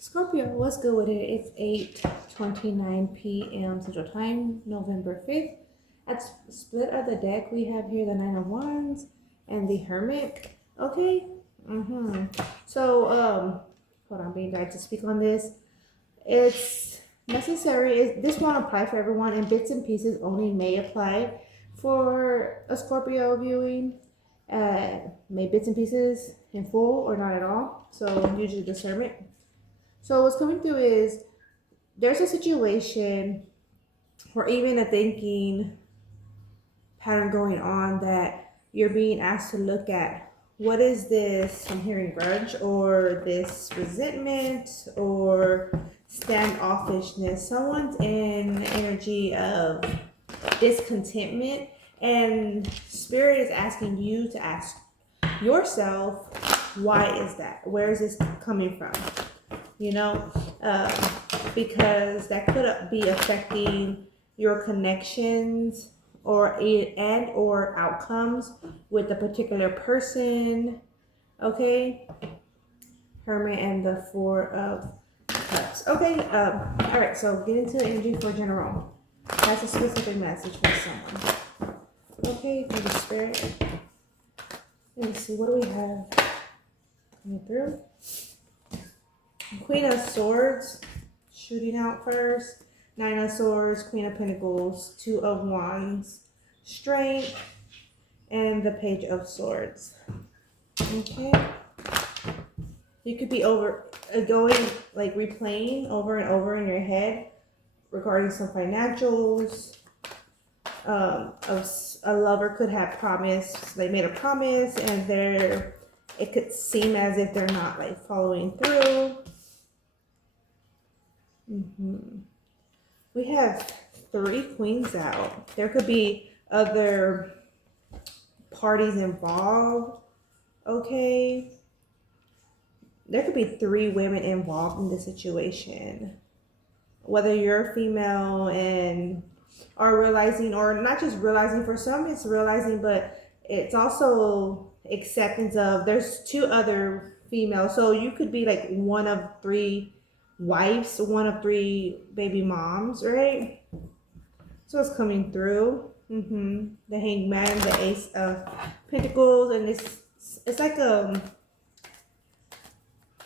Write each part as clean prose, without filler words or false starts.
Scorpio, what's good with it? It's 8:29 p.m. Central Time, November 5th. At split of the deck, we have here the Nine of Wands and the Hermit. Okay? So, hold on, being guided to speak on this. It's necessary. This won't apply for everyone, and bits and pieces only may apply for a Scorpio viewing. May bits and pieces in full or not at all. So, use your discernment. So what's coming through is there's a situation or even a thinking pattern going on that you're being asked to look at. What is this? I'm hearing grudge or this resentment or standoffishness. Someone's in energy of discontentment, and spirit is asking you to ask yourself, why is that? Where is this coming from? You know, because that could be affecting your connections or outcomes with a particular person. Okay, Hermit and the Four of Cups. Okay, all right. So get into the energy for general. That's a specific message for someone. Okay, for the spirit. Let me see. What do we have coming through? Queen of Swords, shooting out first. Nine of Swords, Queen of Pentacles, Two of Wands, Strength, and the Page of Swords. Okay. You could be replaying over and over in your head regarding some financials. A lover could have promised, they made a promise, and it could seem as if they're not following through. We have 3 queens out. There could be other parties involved. Okay. There could be 3 women involved in this situation. Whether you're female and are realizing, or not just realizing, for some it's realizing, but it's also acceptance of there's 2 other females. So you could be one of 3 wives, one of 3 baby moms, right? So it's coming through. The Hangman, the Ace of Pentacles, and it's like an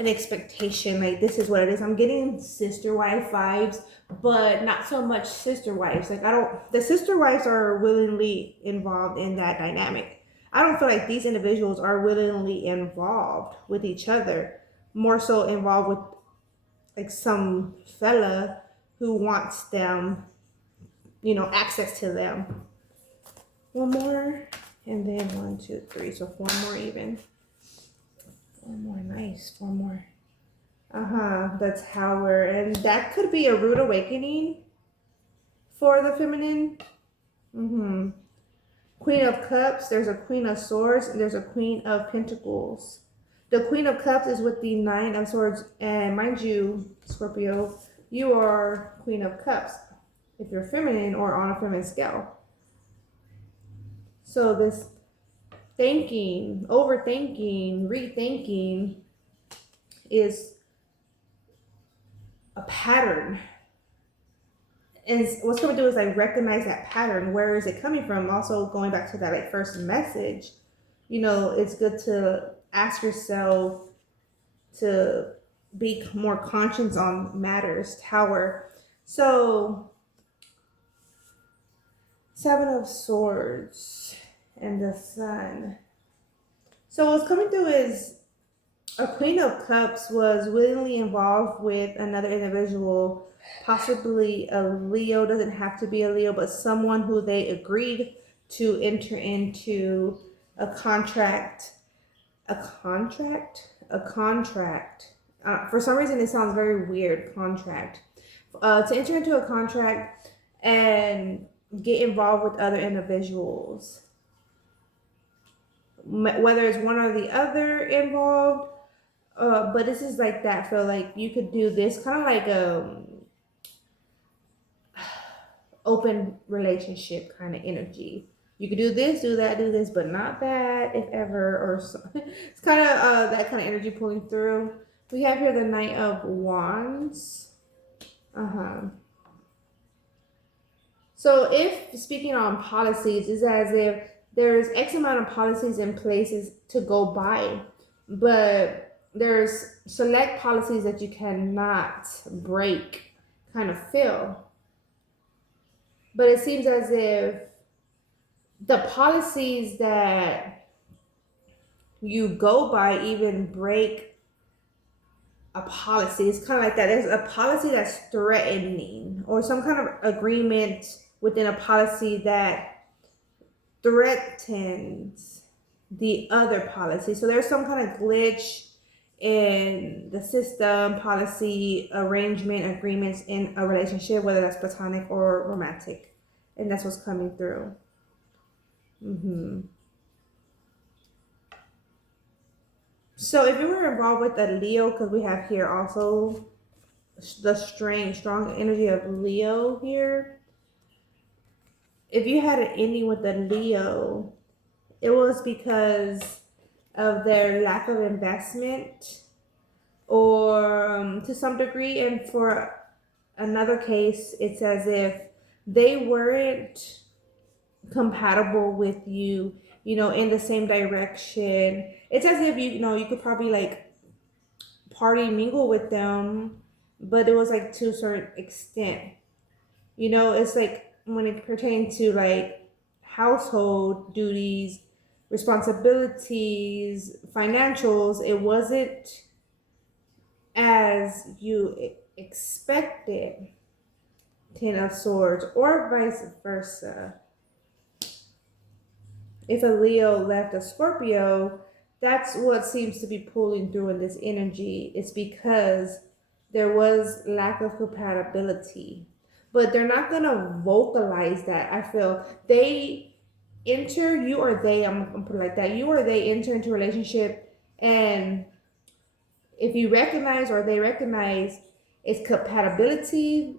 expectation, this is what it is. I'm getting sister wife vibes, but not so much sister wives. The sister wives are willingly involved in that dynamic. I don't feel like these individuals are willingly involved with each other, more so involved with some fella who wants them, access to them. One more, and then 1, 2, 3, so 4 more even. 4 more, nice, 4 more. The Tower, and that could be a rude awakening for the feminine. Queen of Cups, there's a Queen of Swords, and there's a Queen of Pentacles. The Queen of Cups is with the Nine of Swords, and mind you, Scorpio, you are Queen of Cups if you're feminine or on a feminine scale. So this thinking, overthinking, rethinking is a pattern. And what's going to do is recognize that pattern. Where is it coming from? Also going back to that first message, it's good to ask yourself to be more conscious on matters. Tower. So 7 of Swords and the Sun. So what's coming through is a Queen of Cups was willingly involved with another individual, possibly a Leo. Doesn't have to be a Leo, but someone who they agreed to enter into a contract. For some reason, it sounds very weird. Contract. To enter into a contract and get involved with other individuals. Whether it's one or the other involved, but this is that. Feel you could do this kind of open relationship kind of energy. You could do this, do that, do this, but not that, if ever, or so. It's kind of that kind of energy pulling through. We have here the Knight of Wands. So if speaking on policies, it's as if there's X amount of policies in places to go by, but there's select policies that you cannot break, kind of feel. But it seems as if the policies that you go by even break a policy. It's kind of like that. There's a policy that's threatening, or some kind of agreement within a policy that threatens the other policy. So there's some kind of glitch in the system, policy, arrangement, agreements in a relationship, whether that's platonic or romantic. And that's what's coming through. So if you were involved with a Leo, because we have here also the strong energy of Leo here. If you had an ending with a Leo, it was because of their lack of investment, or to some degree. And for another case, it's as if they weren't compatible with you, in the same direction. It's as if you could probably like party mingle with them, but it was like to a certain extent. It's like when it pertains to like household duties, responsibilities, financials, it wasn't as you expected. 10 of Swords, or vice versa. If a Leo left a Scorpio, that's what seems to be pulling through in this energy. It's because there was lack of compatibility. But they're not going to vocalize that. I feel they enter, you or they, I'm going to put it like that, you or they enter into a relationship, and if you recognize or they recognize its compatibility,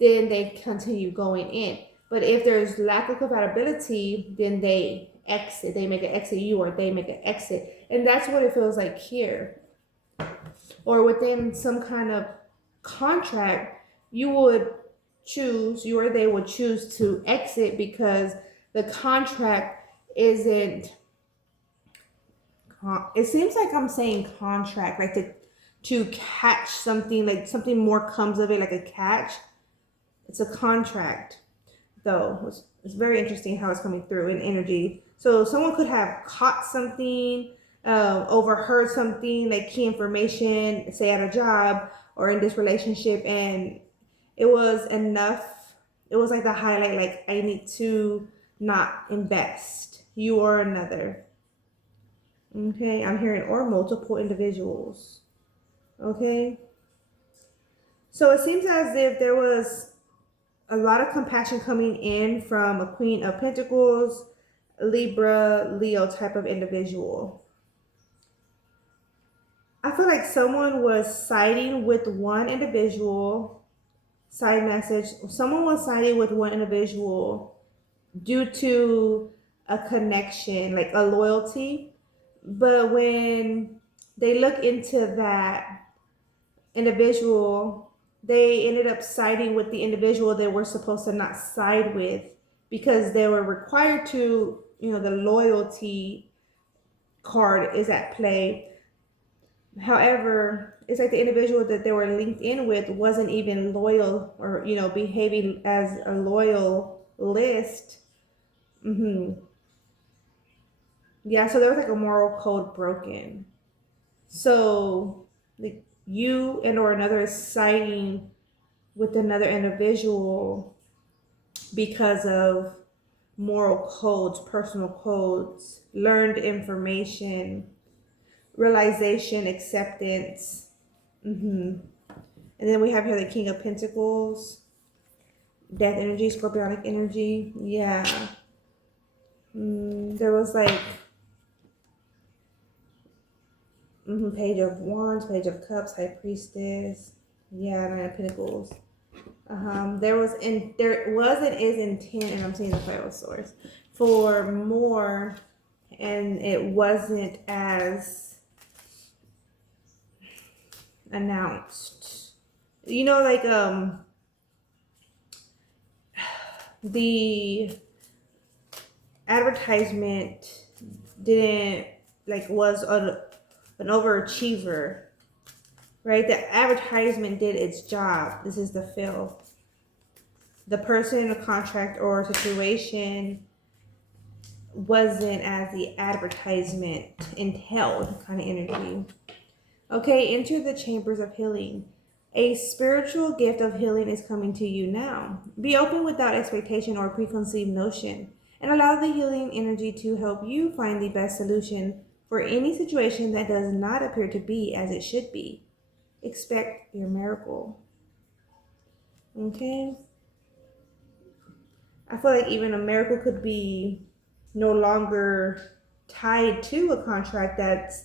then they continue going in. But if there's lack of compatibility, then they exit. They make an exit, you or they make an exit. And that's what it feels like here. Or within some kind of contract, you or they would choose to exit because the contract isn't, it seems like I'm saying contract, like to catch something, like something more comes of it, like a catch. It's a contract, though. It's very interesting how it's coming through in energy. So someone could have caught something, overheard something, like key information, say at a job or in this relationship, and it was enough. It was like the highlight, like I need to not invest, you or another. Okay, I'm hearing or multiple individuals. Okay. So it seems as if there was a lot of compassion coming in from a Queen of Pentacles, Libra, Leo type of individual. I feel like someone was siding with one individual, side message, someone was siding with one individual due to a connection, like a loyalty. But when they look into that individual, they ended up siding with the individual they were supposed to not side with because they were required to, the loyalty card is at play. However, it's like the individual that they were linked in with wasn't even loyal or, behaving as a loyal list. Yeah, so there was like a moral code broken. So like you and or another is siding with another individual because of moral codes, personal codes, learned information, realization, acceptance. And then we have here the King of Pentacles, death energy, scorpionic energy. Yeah. There was like Page of Wands, Page of Cups, High Priestess. Yeah, Nine of Pentacles. There was and is intent, and I'm seeing the Five of Swords for more, and it wasn't as announced. You know, like the advertisement didn't like was an overachiever, right? The advertisement did its job. This is the fill. The person in a contract or situation wasn't as the advertisement entailed kind of energy. Okay, enter the chambers of healing. A spiritual gift of healing is coming to you now. Be open without expectation or preconceived notion, and allow the healing energy to help you find the best solution for any situation that does not appear to be as it should be. Expect your miracle. Okay? I feel like even a miracle could be no longer tied to a contract that's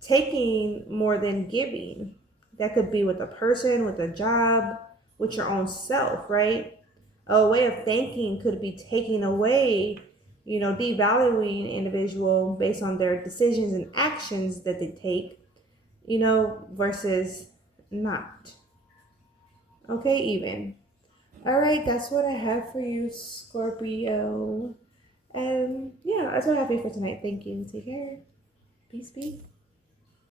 taking more than giving. That could be with a person, with a job, with your own self, right? A way of thinking could be taking away, devaluing an individual based on their decisions and actions that they take, versus not. Okay, even. All right, that's what I have for you, Scorpio. And yeah, that's what I have for you for tonight. Thank you. Take care. Peace, peace.